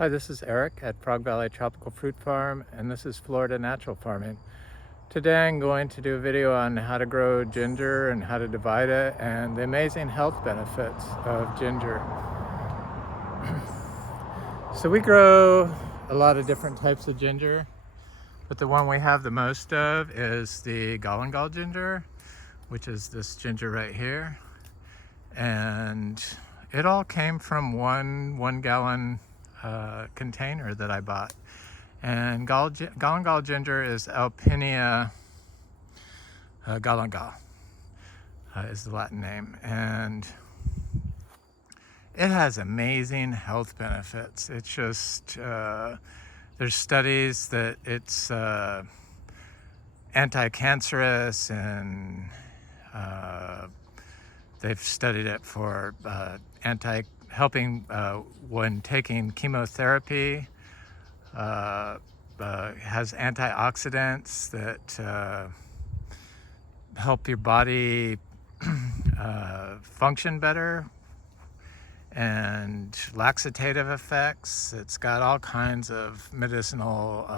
Hi, this is Eric at Frog Valley Tropical Fruit Farm, and this is Florida Natural Farming. Today I'm going to do a video on how to grow ginger and how to divide it and the amazing health benefits of ginger. So we grow a lot of different types of ginger, but the one we have the most of is the Galangal Ginger, which is this ginger right here. And it all came from one gallon container that I bought. And Galangal Ginger is Alpinia galangal is the Latin name, and it has amazing health benefits. It's just there's studies that it's anti-cancerous, and they've studied it for helping when taking chemotherapy. Has antioxidants that help your body function better, and laxative effects. It's got all kinds of medicinal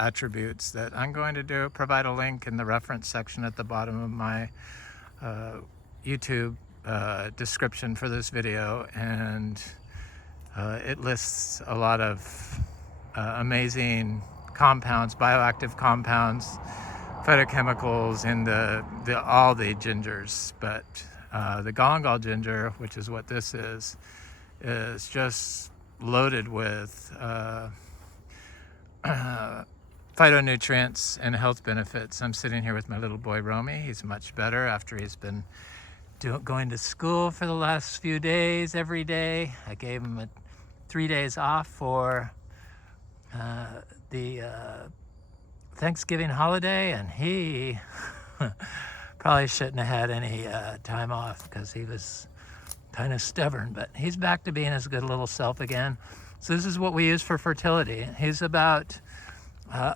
attributes that I'm going to provide a link in the reference section at the bottom of my YouTube description for this video, and it lists a lot of amazing compounds, bioactive compounds, phytochemicals in all the gingers. But the Galangal ginger, which is what this is just loaded with phytonutrients and health benefits. I'm sitting here with my little boy Romy. He's much better after he's been going to school for the last few days every day. I gave him 3 days off for the Thanksgiving holiday, and he probably shouldn't have had any time off because he was kind of stubborn, but he's back to being his good little self again. So this is what we use for fertility. He's about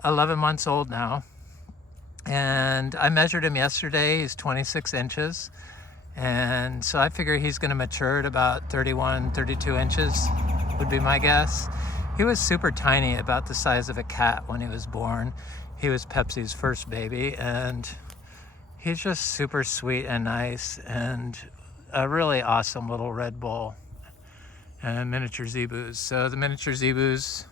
11 months old now, and I measured him yesterday. He's 26 inches, and so I figure he's going to mature at about 31, 32 inches would be my guess. He was super tiny, about the size of a cat when he was born. He was Pepsi's first baby, and he's just super sweet and nice, and a really awesome little red bull and miniature zebus. So the miniature zebus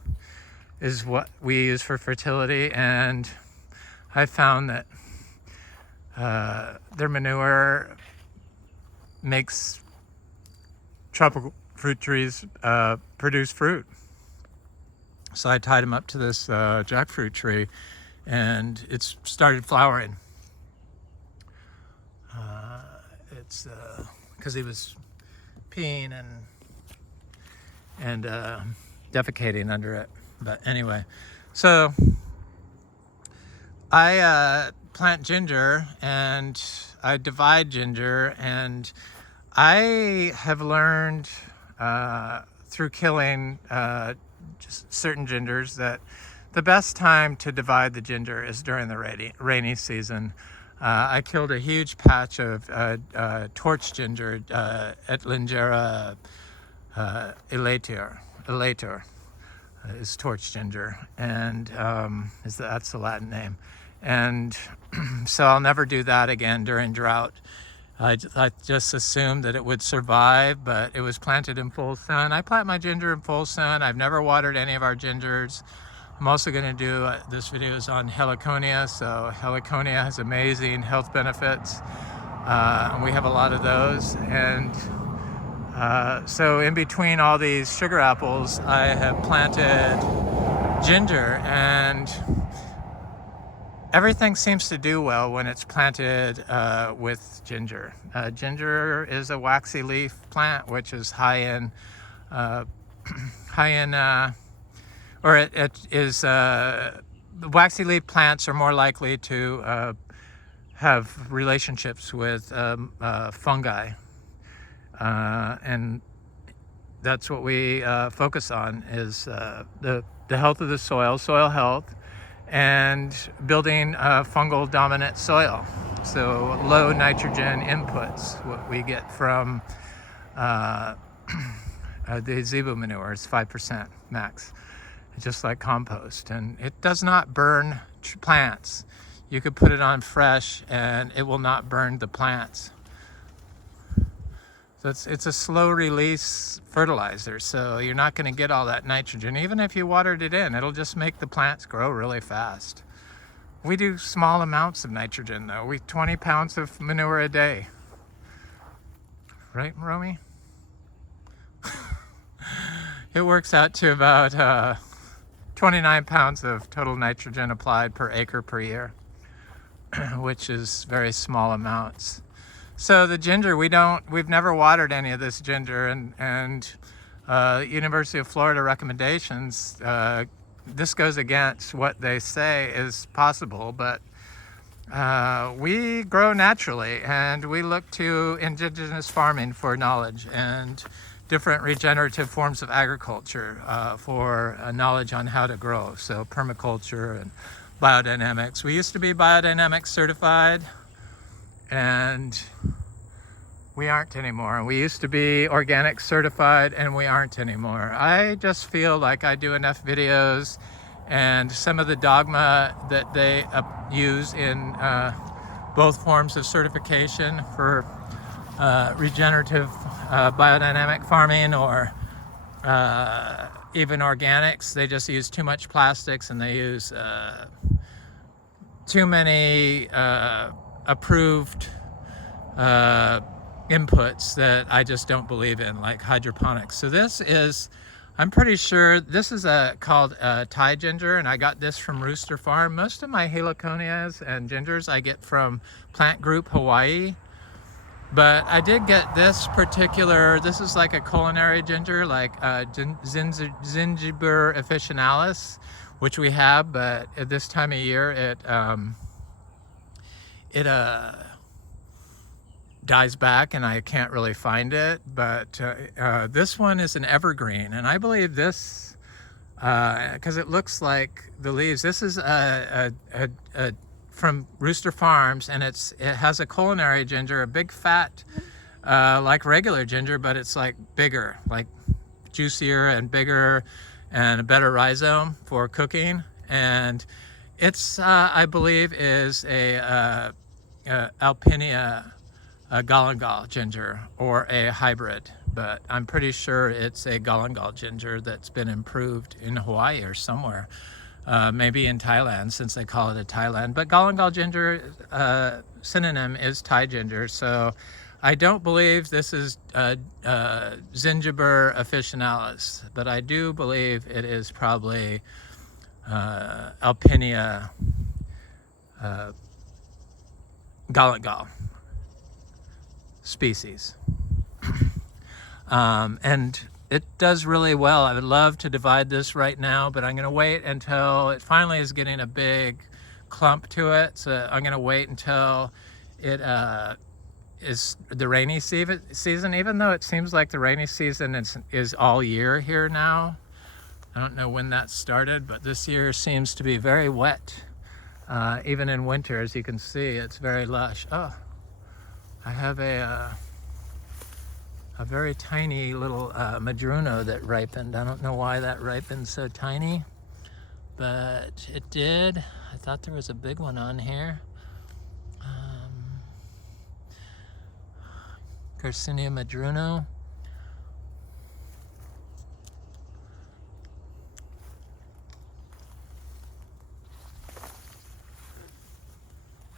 is what we use for fertility, and I found that their manure makes tropical fruit trees produce fruit. So I tied him up to this jackfruit tree, and it's started flowering. It's because he was peeing and defecating under it. But anyway, so I plant ginger and I divide ginger, and I have learned through killing just certain gingers that the best time to divide the ginger is during the rainy season. I killed a huge patch of torch ginger, Etlingera elatior is torch ginger, and that's the Latin name. And so I'll never do that again during drought. I just assumed that it would survive, but it was planted in full sun. I plant my ginger in full sun. I've never watered any of our gingers. I'm also going to do, this video is on Heliconia, so Heliconia has amazing health benefits, and we have a lot of those. And so in between all these sugar apples, I have planted ginger, and everything seems to do well when it's planted with ginger. Ginger is a waxy leaf plant, which is the waxy leaf plants are more likely to have relationships with fungi, and that's what we focus on, is the health of the soil health, and building fungal dominant soil. So low nitrogen inputs, what we get from the zebu manure is 5% max, just like compost, and it does not burn plants. You could put it on fresh and it will not burn the plants. So it's a slow release fertilizer, so you're not going to get all that nitrogen. Even if you watered it in, it'll just make the plants grow really fast. We do small amounts of nitrogen though. 20 pounds of manure a day. Right, Romy? It works out to about 29 pounds of total nitrogen applied per acre per year, which is very small amounts. So the ginger, we've never watered any of this ginger, and University of Florida recommendations, this goes against what they say is possible, but we grow naturally, and we look to indigenous farming for knowledge and different regenerative forms of agriculture for knowledge on how to grow. So permaculture and biodynamics. We used to be biodynamics certified, and we aren't anymore. We used to be organic certified, and we aren't anymore. I just feel like I do enough videos, and some of the dogma that they use in both forms of certification for regenerative biodynamic farming or even organics, they just use too much plastics, and they use too many approved inputs that I just don't believe in, like hydroponics. So this is, I'm pretty sure this is called Thai ginger, and I got this from Rooster Farm. Most of my heliconias and gingers I get from Plant Group Hawaii, but I did get this particular, this is like a culinary ginger, like Zingiber officinalis, which we have, but at this time of year it dies back and I can't really find it. But this one is an evergreen, and I believe this, because it looks like the leaves, this is from Rooster Farms, and it has a culinary ginger, a big fat, like regular ginger, but it's like bigger, like juicier and bigger, and a better rhizome for cooking. And it's I believe is a Alpinia Galangal ginger, or a hybrid, but I'm pretty sure it's a Galangal ginger that's been improved in Hawaii or somewhere, maybe in Thailand, since they call it a Thailand. But Galangal ginger synonym is Thai ginger, so I don't believe this is Zingiber officinalis, but I do believe it is probably Alpinia Galangal species. And it does really well. I would love to divide this right now, but I'm going to wait until it finally is getting a big clump to it. So I'm going to wait until it is the rainy season, even though it seems like the rainy season is all year here now. I don't know when that started, but this year seems to be very wet. Even in winter, as you can see, it's very lush. Oh, I have a very tiny little madruno that ripened. I don't know why that ripened so tiny, but it did. I thought there was a big one on here. Curcurma madruno.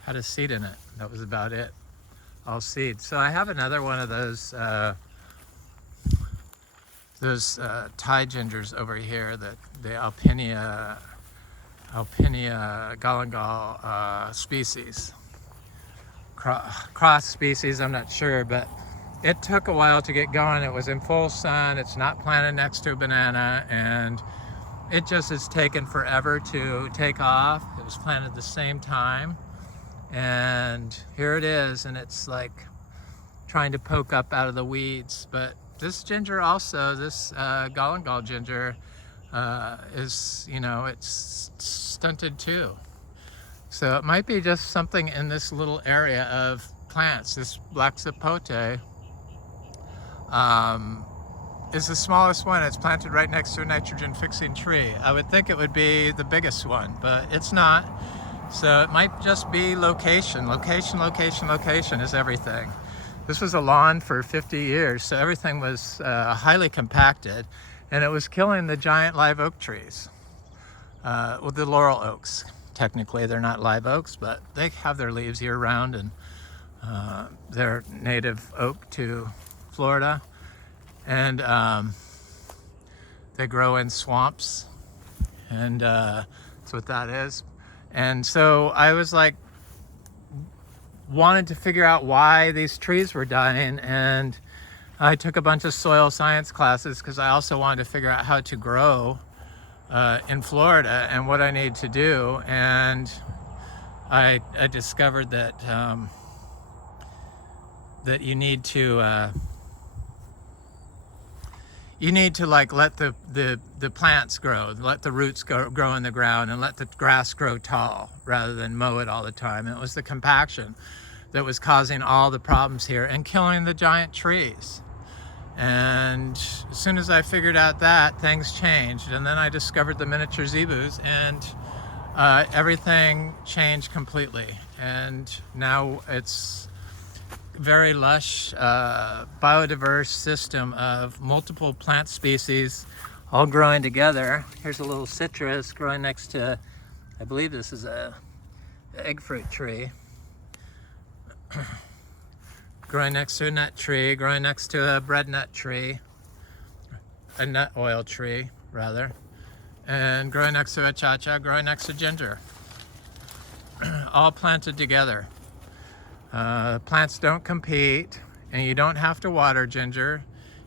Had a seed in it. That was about it. All seeds. So I have another one of those Thai gingers over here, that the Alpinia Galangal species, cross species. I'm not sure, but it took a while to get going. It was in full sun. It's not planted next to a banana, and it just has taken forever to take off. It was planted at the same time. And here it is, and it's like trying to poke up out of the weeds. But this ginger also, this Galangal ginger, is, you know, it's stunted too. So it might be just something in this little area of plants. This black zapote is the smallest one. It's planted right next to a nitrogen fixing tree. I would think it would be the biggest one, but it's not. So it might just be location. Location, location, location is everything. This was a lawn for 50 years, so everything was highly compacted, and it was killing the giant live oak trees. Well, the laurel oaks. Technically, they're not live oaks, but they have their leaves year round, and they're native oak to Florida. And they grow in swamps, and that's what that is. And so I was like, wanted to figure out why these trees were dying, and I took a bunch of soil science classes because I also wanted to figure out how to grow in Florida and what I need to do. And I discovered that that you need to like let the plants grow, let the roots grow in the ground, and let the grass grow tall rather than mow it all the time. And it was the compaction that was causing all the problems here and killing the giant trees. And as soon as I figured out that, things changed. And then I discovered the miniature zebus, and everything changed completely. And now it's very lush, biodiverse system of multiple plant species all growing together. Here's a little citrus growing next to, I believe this is a egg fruit tree. Growing next to a nut tree, growing next to a bread nut tree, a nut oil tree rather, and growing next to a cha-cha, growing next to ginger. All planted together. Plants don't compete, and you don't have to water ginger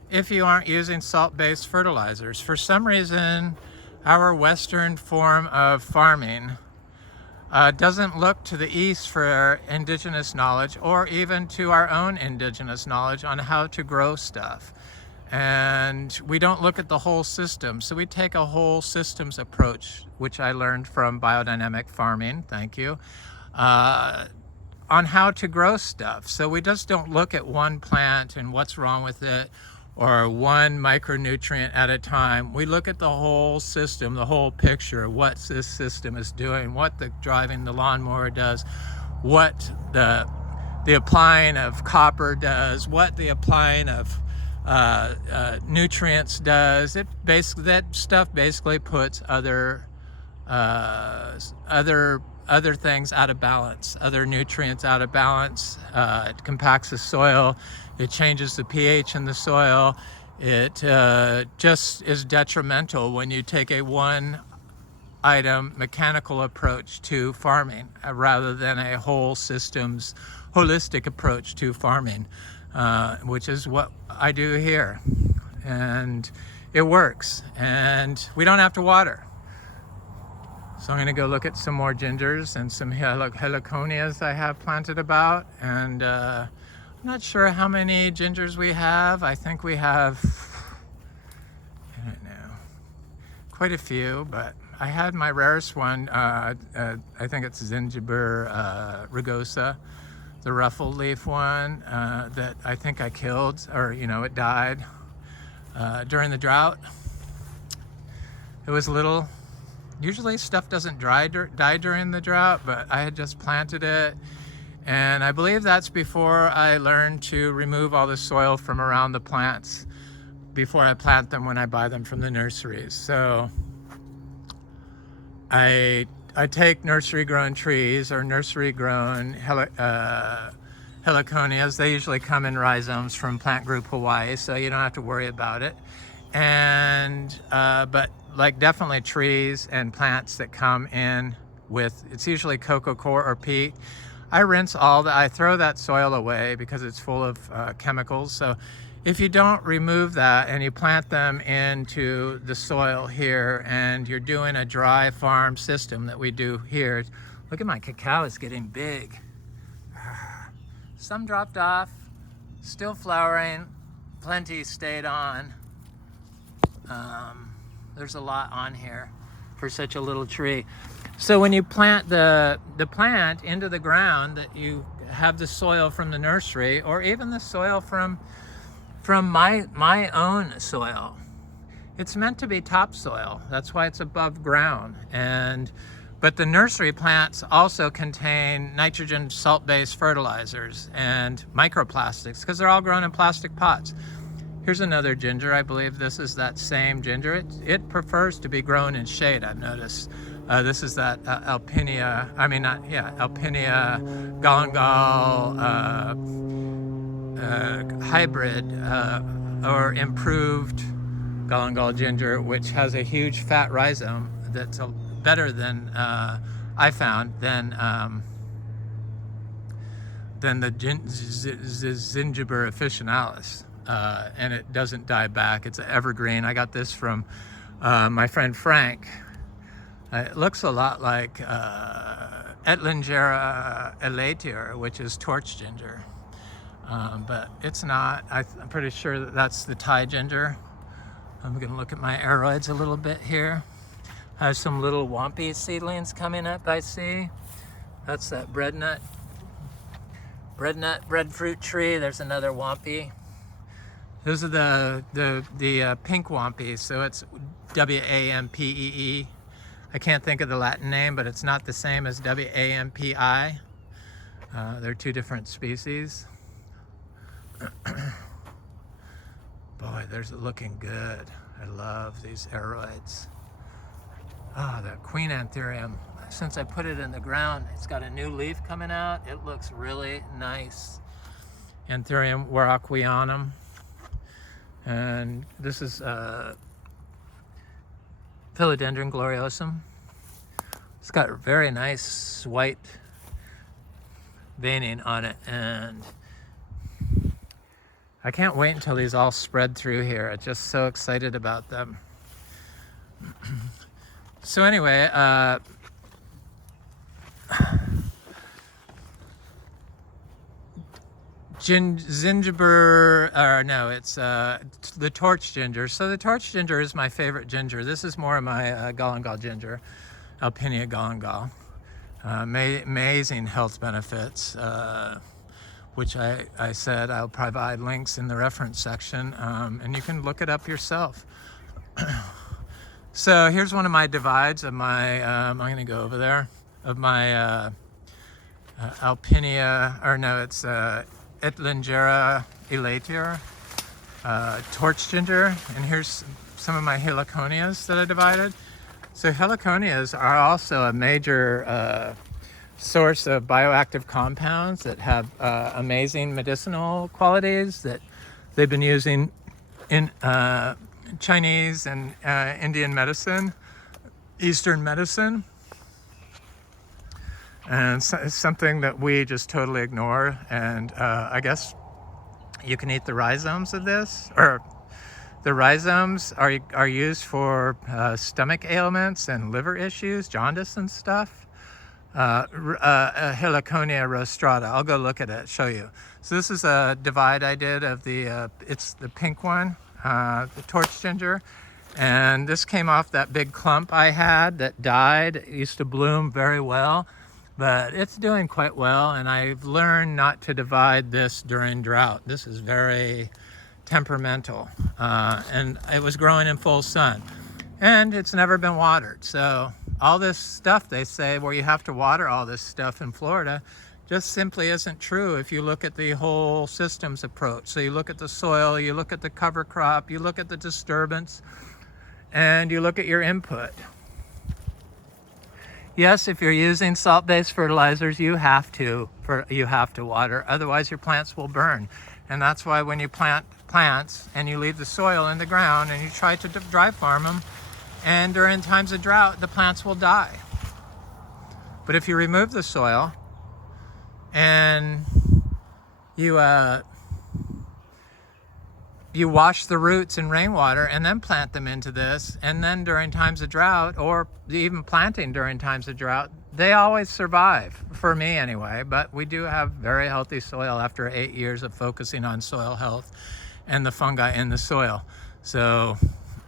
if you aren't using salt-based fertilizers. For some reason, our Western form of farming doesn't look to the East for indigenous knowledge, or even to our own indigenous knowledge on how to grow stuff. And we don't look at the whole system. So we take a whole systems approach, which I learned from biodynamic farming, thank you, on how to grow stuff. So we just don't look at one plant and what's wrong with it, or one micronutrient at a time. We look at the whole system, the whole picture, what this system is doing, what the driving the lawnmower does, what the applying of copper does, what the applying of nutrients does. It basically, that stuff basically puts other things out of balance, other nutrients out of balance. It compacts the soil. It changes the pH in the soil. It just is detrimental when you take a one item mechanical approach to farming rather than a whole systems holistic approach to farming, which is what I do here. And it works, and we don't have to water. So I'm going to go look at some more gingers and some heliconias I have planted about. And I'm not sure how many gingers we have. I think we have, I don't know, quite a few, but I had my rarest one, I think it's Zingiber rugosa, the ruffled leaf one that I think I killed, or it died during the drought. It was little. Usually stuff doesn't die during the drought, but I had just planted it. And I believe that's before I learned to remove all the soil from around the plants before I plant them when I buy them from the nurseries. So I take nursery grown trees or nursery grown heliconias. They usually come in rhizomes from Plant Group Hawaii, so you don't have to worry about it. And but like definitely trees and plants that come in with, it's usually cocoa coir or peat. I rinse I throw that soil away because it's full of chemicals. So if you don't remove that and you plant them into the soil here, and you're doing a dry farm system that we do here, look at my cacao, is getting big. Some dropped off, still flowering, plenty stayed on. There's a lot on here for such a little tree. So when you plant the plant into the ground, that you have the soil from the nursery, or even the soil from from my own soil. It's meant to be topsoil. That's why it's above ground. But the nursery plants also contain nitrogen salt-based fertilizers and microplastics because they're all grown in plastic pots. Here's another ginger. I believe this is that same ginger. It prefers to be grown in shade, I've noticed. This is that Alpinia, Alpinia Galangal hybrid or improved Galangal Ginger, which has a huge fat rhizome that's better than I found than the Zingiber officinalis, and it doesn't die back. It's an evergreen. I got this from my friend Frank. It looks a lot like Etlingera elatior, which is torch ginger, but it's not. I'm pretty sure that that's the Thai ginger. I'm going to look at my aroids a little bit here. I have some little wampy seedlings coming up, I see. That's that breadfruit tree. There's another wampy. Those are the pink wampy, so it's W-A-M-P-E-E. I can't think of the Latin name, but it's not the same as W-A-M-P-I. They're two different species. Boy, they're looking good. I love these aroids. The Queen Anthurium. Since I put it in the ground, it's got a new leaf coming out. It looks really nice. Anthurium warocquianum. And this is Philodendron gloriosum. It's got very nice white veining on it, and I can't wait until these all spread through here. I'm just so excited about them. So anyway, Zingiber, or no, it's the torch ginger. So the torch ginger is my favorite ginger. This is more of my Galangal ginger, Alpinia galangal. Amazing health benefits, which I said I'll provide links in the reference section, and you can look it up yourself. So here's one of my divides of my, I'm going to go over there, of my Alpinia, or no, it's Etlingera elatior, torch ginger, and here's some of my heliconias that I divided. So heliconias are also a major source of bioactive compounds that have amazing medicinal qualities that they've been using in Chinese and Indian medicine, Eastern medicine. And so it's something that we just totally ignore. And I guess you can eat the rhizomes of this, or the rhizomes are used for stomach ailments and liver issues, jaundice and stuff. Heliconia rostrata. I'll go look at it, show you. So this is a divide I did of it's the pink one, the torch ginger. And this came off that big clump I had that died. It used to bloom very well, but it's doing quite well. And I've learned not to divide this during drought. This is very temperamental. And it was growing in full sun. And it's never been watered. So all this stuff they say where you have to water all this stuff in Florida just simply isn't true if you look at the whole systems approach. So you look at the soil, you look at the cover crop, you look at the disturbance, and you look at your input. Yes, if you're using salt-based fertilizers, you have to water, otherwise your plants will burn. And that's why when you plant plants and you leave the soil in the ground and you try to dry farm them, and during times of drought, the plants will die. But if you remove the soil and you wash the roots in rainwater and then plant them into this, and then during times of drought, or even planting during times of drought, they always survive, for me anyway. But we do have very healthy soil after 8 years of focusing on soil health and the fungi in the soil. So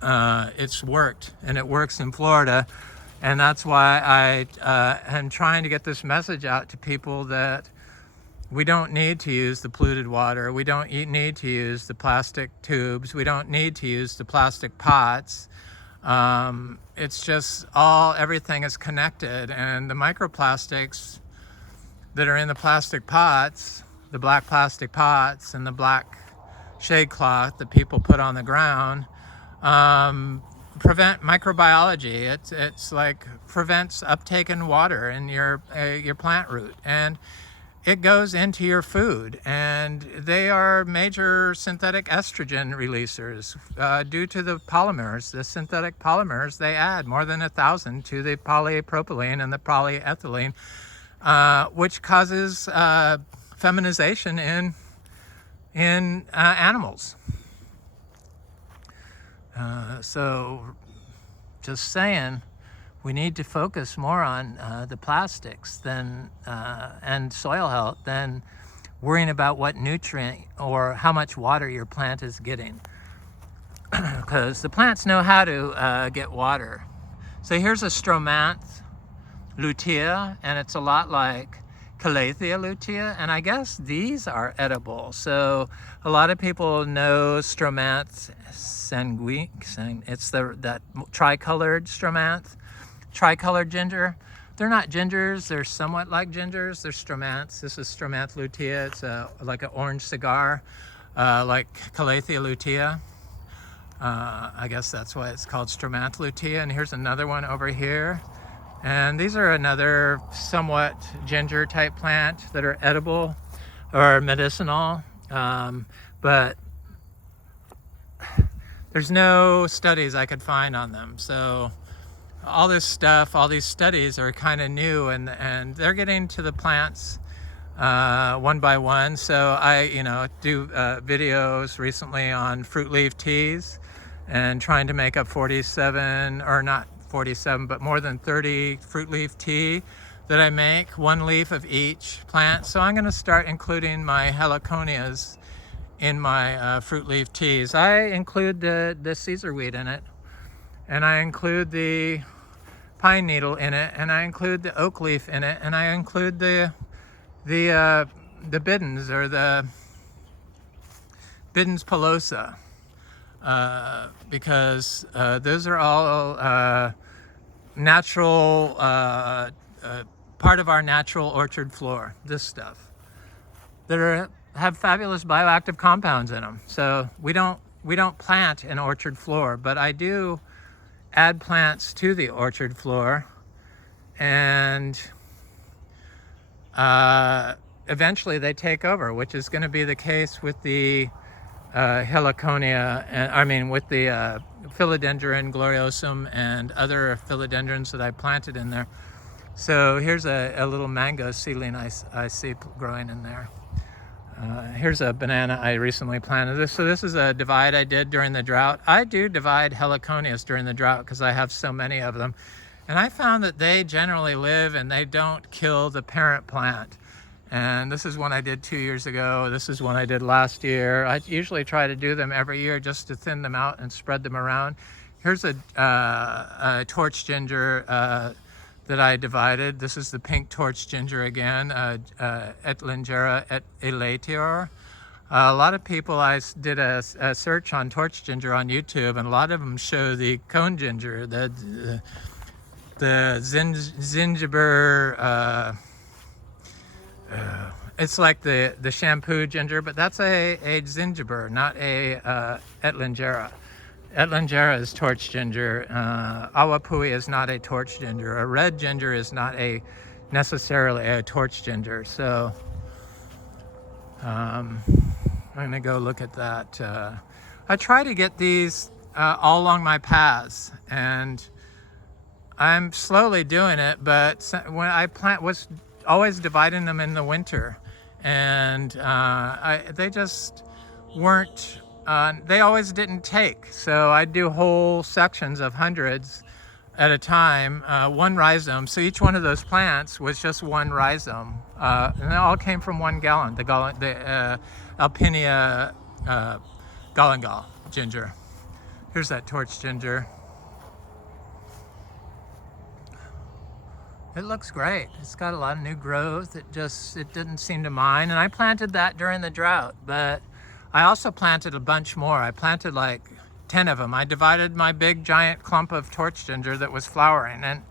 it's worked, and it works in Florida. And that's why I am trying to get this message out to people that we don't need to use the polluted water. We don't need to use the plastic tubes. We don't need to use the plastic pots. It's just everything is connected, and the microplastics that are in the plastic pots, the black plastic pots and the black shade cloth that people put on the ground, prevent microbiology. It's like prevents uptake in water in your plant root, and it goes into your food, and they are major synthetic estrogen releasers due to the polymers, the synthetic polymers. They add more than 1,000 to the polypropylene and the polyethylene, which causes feminization in animals. So just saying, we need to focus more on the plastics than and soil health than worrying about what nutrient or how much water your plant is getting, because the plants know how to get water. So here's a stromanth lutea, and it's a lot like Calathea lutea, and I guess these are edible. So a lot of people know stromanth sanguine. It's that tricolored stromanth, tricolored ginger. They're not gingers. They're somewhat like gingers. They're stromanths. This is stromanth lutea. It's like an orange cigar, like Calathea lutea. I guess that's why it's called stromanth lutea. And here's another one over here. And these are another somewhat ginger type plant that are edible or medicinal, but there's no studies I could find on them. So all this stuff, all these studies are kind of new, and they're getting to the plants one by one. So I, do videos recently on fruit leaf teas and trying to make up 47, or not 47, but more than 30 fruit leaf tea that I make, one leaf of each plant. So I'm going to start including my heliconias in my fruit leaf teas. I include the Caesar weed in it, and I include the pine needle in it, and I include the oak leaf in it, and I include the Bidens, or the Bidens pilosa, because those are all natural, part of our natural orchard floor, this stuff, that have fabulous bioactive compounds in them. So we don't plant an orchard floor, but I do add plants to the orchard floor, and eventually they take over, which is going to be the case with the Heliconia, with the Philodendron gloriosum and other philodendrons that I planted in there. So here's a little mango seedling I see growing in there. Here's a banana I recently planted. So this is a divide I did during the drought. I do divide heliconias during the drought because I have so many of them. And I found that they generally live and they don't kill the parent plant. And this is one I did 2 years ago. This is one I did last year. I usually try to do them every year just to thin them out and spread them around. Here's a torch ginger that I divided. This is the pink torch ginger again, Etlingera elatior. A lot of people, I did a search on torch ginger on YouTube, and a lot of them show the cone ginger, the Zingiber. It's like the shampoo ginger, but that's a Zingiber, not a Etlingera. Etlingera is torch ginger. Awapui is not a torch ginger. A red ginger is not necessarily a torch ginger. So I'm gonna go look at that. I try to get these all along my paths, and I'm slowly doing it, but when I was always dividing them in the winter, and they just weren't, they always didn't take. So I'd do whole sections of hundreds at a time, one rhizome. So each one of those plants was just one rhizome, and they all came from 1 gallon, the Alpinia Galangal Ginger. Here's that torch ginger. It looks great. It's got a lot of new growth. It didn't seem to mind. And I planted that during the drought, but I also planted a bunch more. I planted like 10 of them. I divided my big giant clump of torch ginger that was flowering and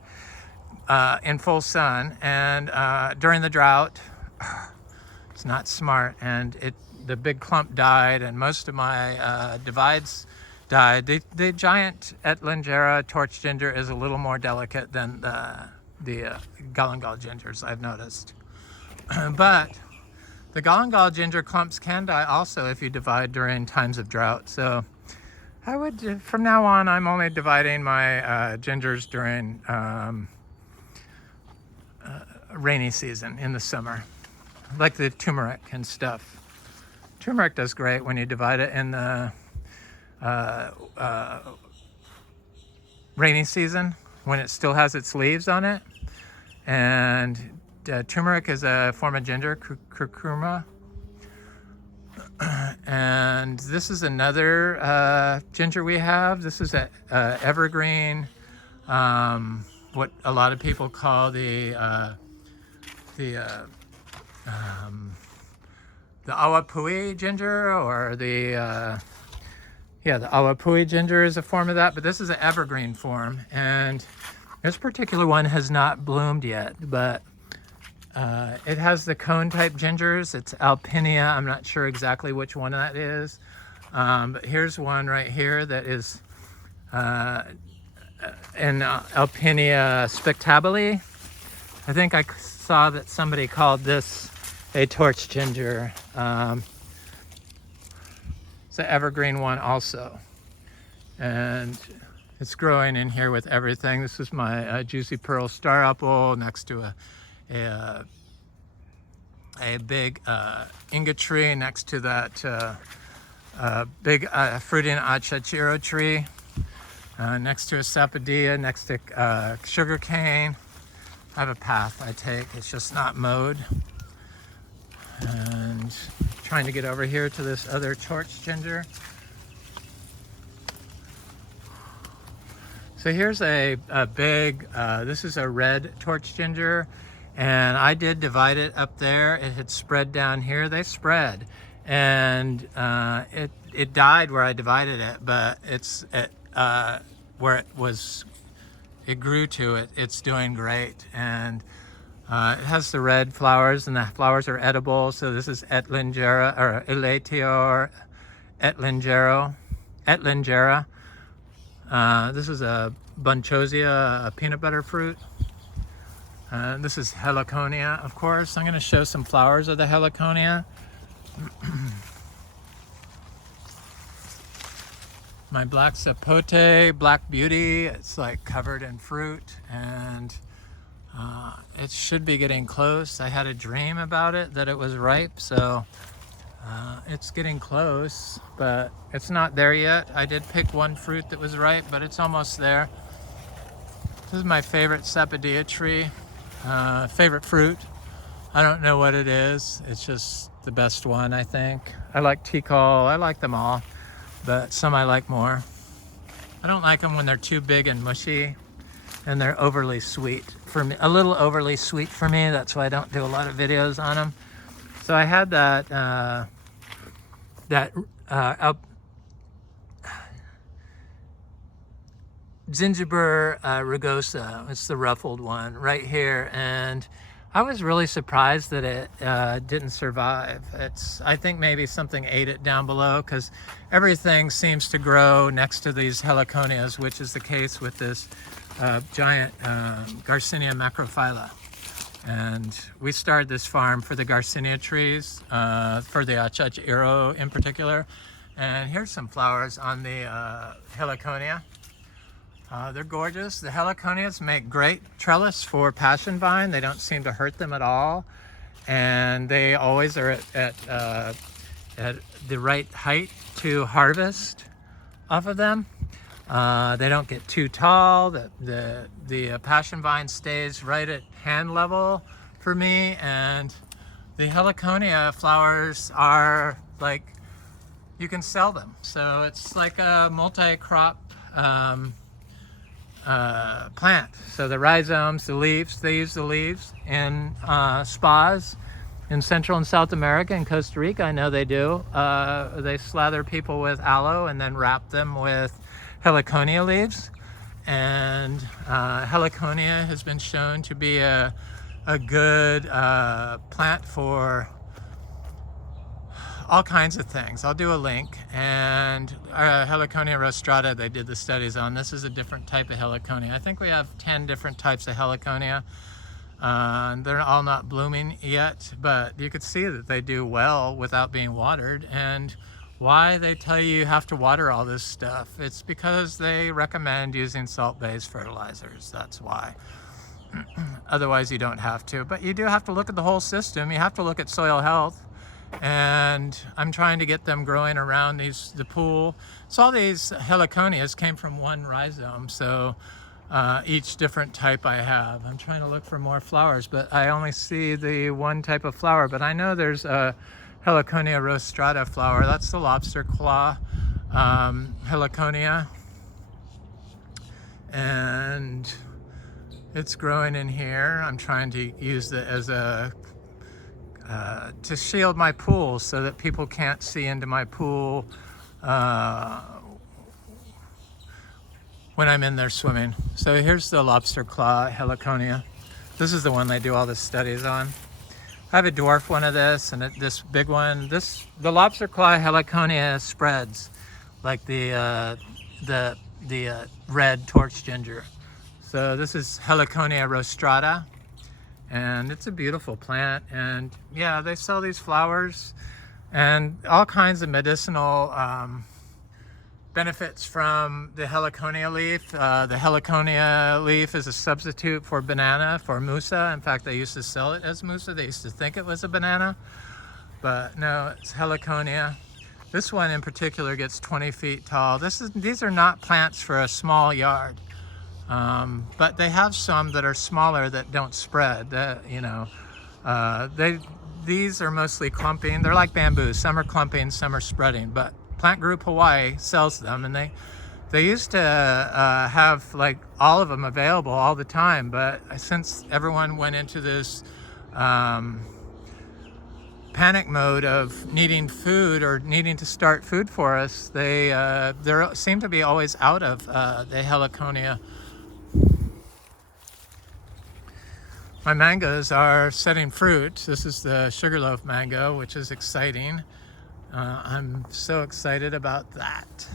in full sun. And during the drought, it's not smart. And the big clump died, and most of my divides died. The giant Etlingera torch ginger is a little more delicate than the Galangal gingers, I've noticed. But the Galangal ginger clumps can die also if you divide during times of drought. So I would, from now on, I'm only dividing my gingers during rainy season in the summer, like the turmeric and stuff. Turmeric does great when you divide it in the rainy season when it still has its leaves on it. And turmeric is a form of ginger, curcurma. And this is another ginger we have. This is a evergreen, what a lot of people call the awapui ginger, or the awapui ginger is a form of that, but this is an evergreen form, and this particular one has not bloomed yet, but it has the cone type gingers. It's Alpinia. I'm not sure exactly which one that is, but here's one right here that is an Alpinia spectabile. I think I saw that somebody called this a torch ginger. It's an evergreen one also, and it's growing in here with everything. This is my juicy pearl star apple next to a big inga tree next to that big fruiting achachiro tree, next to a sapodilla, next to sugar cane. I have a path I take, it's just not mowed. And trying to get over here to this other torch ginger. So here's a big, this is a red torch ginger, and I did divide it up there. It had spread down here. They spread, and it died where I divided it, but where it grew to it, it's doing great. And it has the red flowers, and the flowers are edible. So this is Etlingera, or elatior, Etlingera. This is a bunchosia, a peanut butter fruit. This is Heliconia, of course. I'm going to show some flowers of the Heliconia. My black sapote, black beauty, it's like covered in fruit, and it should be getting close. I had a dream about it, that it was ripe, so it's getting close, but it's not there yet. I did pick one fruit that was ripe, but it's almost there. This is my favorite sapodilla tree, favorite fruit. I don't know what it is. It's just the best one, I think. I like tikal, I like them all, but some I like more. I don't like them when they're too big and mushy, and they're overly sweet for me, a little overly sweet for me. That's why I don't do a lot of videos on them. So I had that Zingiber rugosa. It's the ruffled one right here, and I was really surprised that it didn't survive. I think maybe something ate it down below, because everything seems to grow next to these heliconias, which is the case with this giant Garcinia macrophylla. And we started this farm for the Garcinia trees, for the achachiro in particular. And here's some flowers on the Heliconia. They're gorgeous. The Heliconias make great trellis for passion vine. They don't seem to hurt them at all. And they always are at the right height to harvest off of them. They don't get too tall. The passion vine stays right at hand level for me, and the Heliconia flowers are like, you can sell them. So it's like a multi-crop plant. So the rhizomes, the leaves, they use the leaves in spas in Central and South America. In Costa Rica, I know they do. They slather people with aloe and then wrap them with heliconia leaves. And heliconia has been shown to be a good plant for all kinds of things. I'll do a link. And Heliconia rostrata, they did the studies on. This is a different type of heliconia. I think we have 10 different types of heliconia. They're all not blooming yet, but you could see that they do well without being watered. And why they tell you have to water all this stuff, it's because they recommend using salt-based fertilizers. That's why. Otherwise you don't have to, but you do have to look at the whole system. You have to look at soil health, and I'm trying to get them growing around the pool. So all these heliconias came from one rhizome, so each different type I have. I'm trying to look for more flowers, but I only see the one type of flower. But I know there's a Heliconia rostrata flower. That's the lobster claw Heliconia, and it's growing in here. I'm trying to use it as a to shield my pool so that people can't see into my pool when I'm in there swimming. So here's the lobster claw Heliconia. This is the one they do all the studies on. I have a dwarf one of this and this big one. The lobster claw Heliconia spreads like the red torch ginger. So this is Heliconia rostrata, and it's a beautiful plant. And yeah, they sell these flowers and all kinds of medicinal benefits from the Heliconia leaf. The Heliconia leaf is a substitute for banana, for musa. In fact, they used to sell it as musa. They used to think it was a banana, but no, it's Heliconia. This one in particular gets 20 feet tall. These are not plants for a small yard. But they have some that are smaller that don't spread. These are mostly clumping. They're like bamboo. Some are clumping, some are spreading. But Plant Group Hawaii sells them, and they used to have like all of them available all the time. But since everyone went into this panic mode of needing food or needing to start food for us, they seem to be always out of the Heliconia. My mangoes are setting fruit. This is the sugarloaf mango, which is exciting. I'm so excited about that.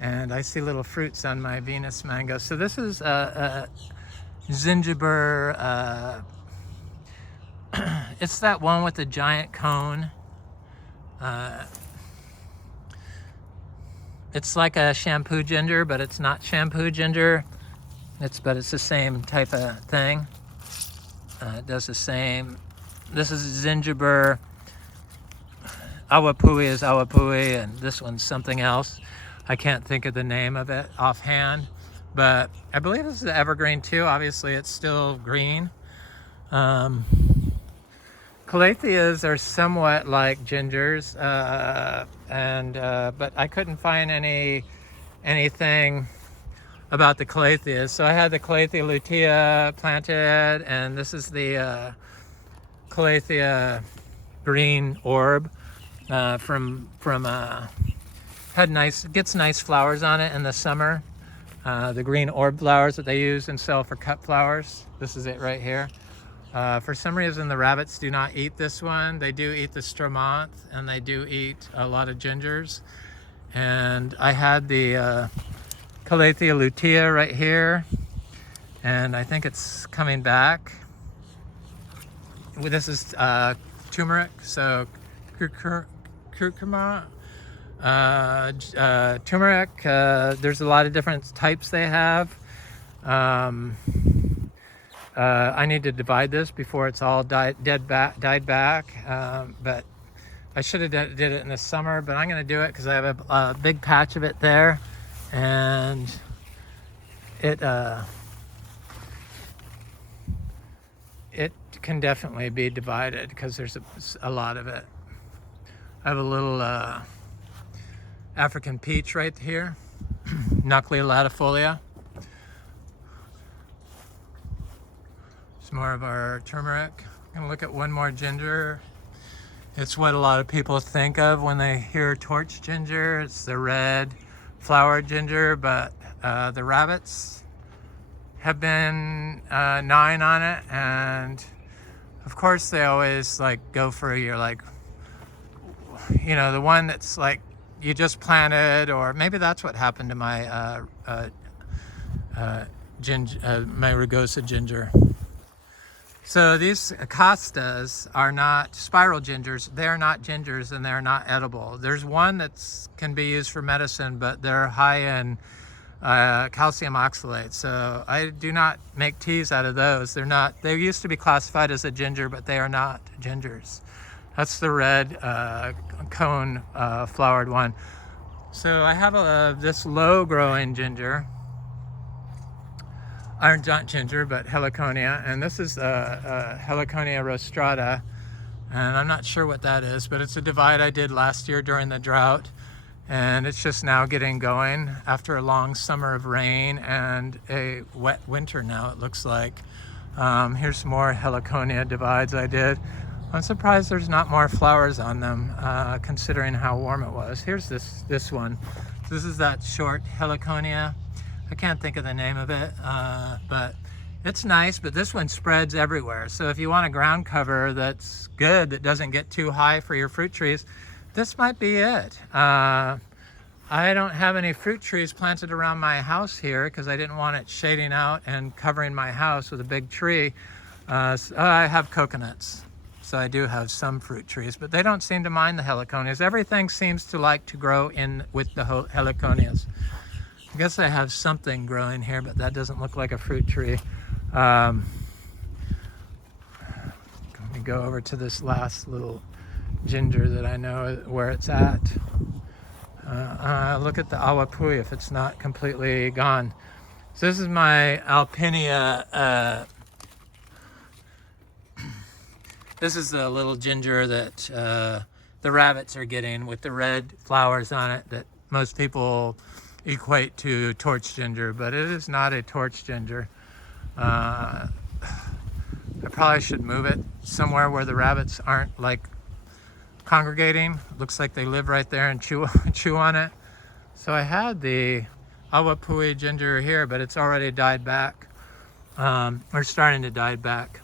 And I see little fruits on my Venus mango. So this is Zingiber. It's that one with the giant cone. It's like a shampoo ginger, but it's not shampoo ginger. But it's the same type of thing. It does the same. This is Zingiber. Awapui is Awapui, and this one's something else. I can't think of the name of it offhand, but I believe this is evergreen too. Obviously, it's still green. Calatheas are somewhat like gingers, but I couldn't find anything about the calatheas. So I had the Calathea lutea planted, and this is the Calathea green orb gets nice flowers on it in the summer. The green orb flowers that they use and sell for cut flowers. This is it right here. For some reason, the rabbits do not eat this one. They do eat the stromanth, and they do eat a lot of gingers. And I had the Calathea lutea right here, and I think it's coming back. This is turmeric, so Curcurma, turmeric. There's a lot of different types they have. I need to divide this before it's all died back, but I should have did it in the summer, but I'm going to do it because I have a big patch of it there, and it can definitely be divided because there's a lot of it. I have a little African peach right here, Nuclea latifolia. It's more of our turmeric. I'm gonna look at one more ginger. It's what a lot of people think of when they hear torch ginger. It's the red flowered ginger, but the rabbits have been 9 on it, and of course they always like go for you're like, you know, the one that's like you just planted, or maybe that's what happened to my my rugosa ginger. So these acostas are not spiral gingers. They're not gingers and they're not edible. There's one that can be used for medicine, but they're high in calcium oxalate. So I do not make teas out of those. They're not, they used to be classified as a ginger, but they are not gingers. That's the red cone flowered one. So I have this low growing ginger. Not ginger, but heliconia, and this is Heliconia rostrata, and I'm not sure what that is, but it's a divide I did last year during the drought, and it's just now getting going after a long summer of rain and a wet winter now, it looks like. Here's some more heliconia divides I did. I'm surprised there's not more flowers on them, considering how warm it was. Here's this one. This is that short heliconia. I can't think of the name of it, but it's nice, but this one spreads everywhere. So if you want a ground cover that's good, that doesn't get too high for your fruit trees, this might be it. I don't have any fruit trees planted around my house here because I didn't want it shading out and covering my house with a big tree. So I have coconuts, so I do have some fruit trees, but they don't seem to mind the heliconias. Everything seems to like to grow in with the heliconias. I guess I have something growing here, but that doesn't look like a fruit tree. Let me go over to this last little ginger that I know where it's at. Look at the awapui if it's not completely gone. So this is my Alpinia. This is the little ginger that the rabbits are getting with the red flowers on it that most people equate to torch ginger, but it is not a torch ginger. I probably should move it somewhere where the rabbits aren't like congregating. Looks like they live right there and chew on it. So I had the awapui ginger here, but it's already died back. We're starting to die back.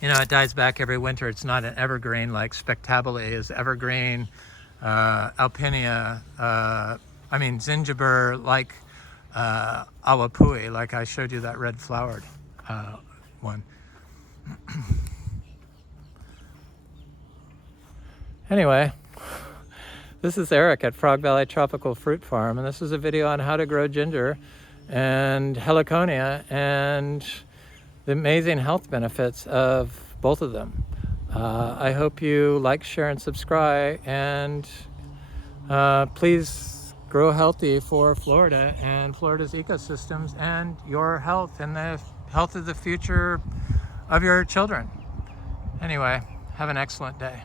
You know, it dies back every winter. It's not an evergreen like Spectabile is evergreen. Alpinia, Zingiber, like awapui, like I showed you that red flowered one. Anyway, this is Eric at Frog Valley Tropical Fruit Farm, and this is a video on how to grow ginger and heliconia and the amazing health benefits of both of them. I hope you like, share, and subscribe, and please grow healthy for Florida and Florida's ecosystems and your health and the health of the future of your children. Anyway, have an excellent day.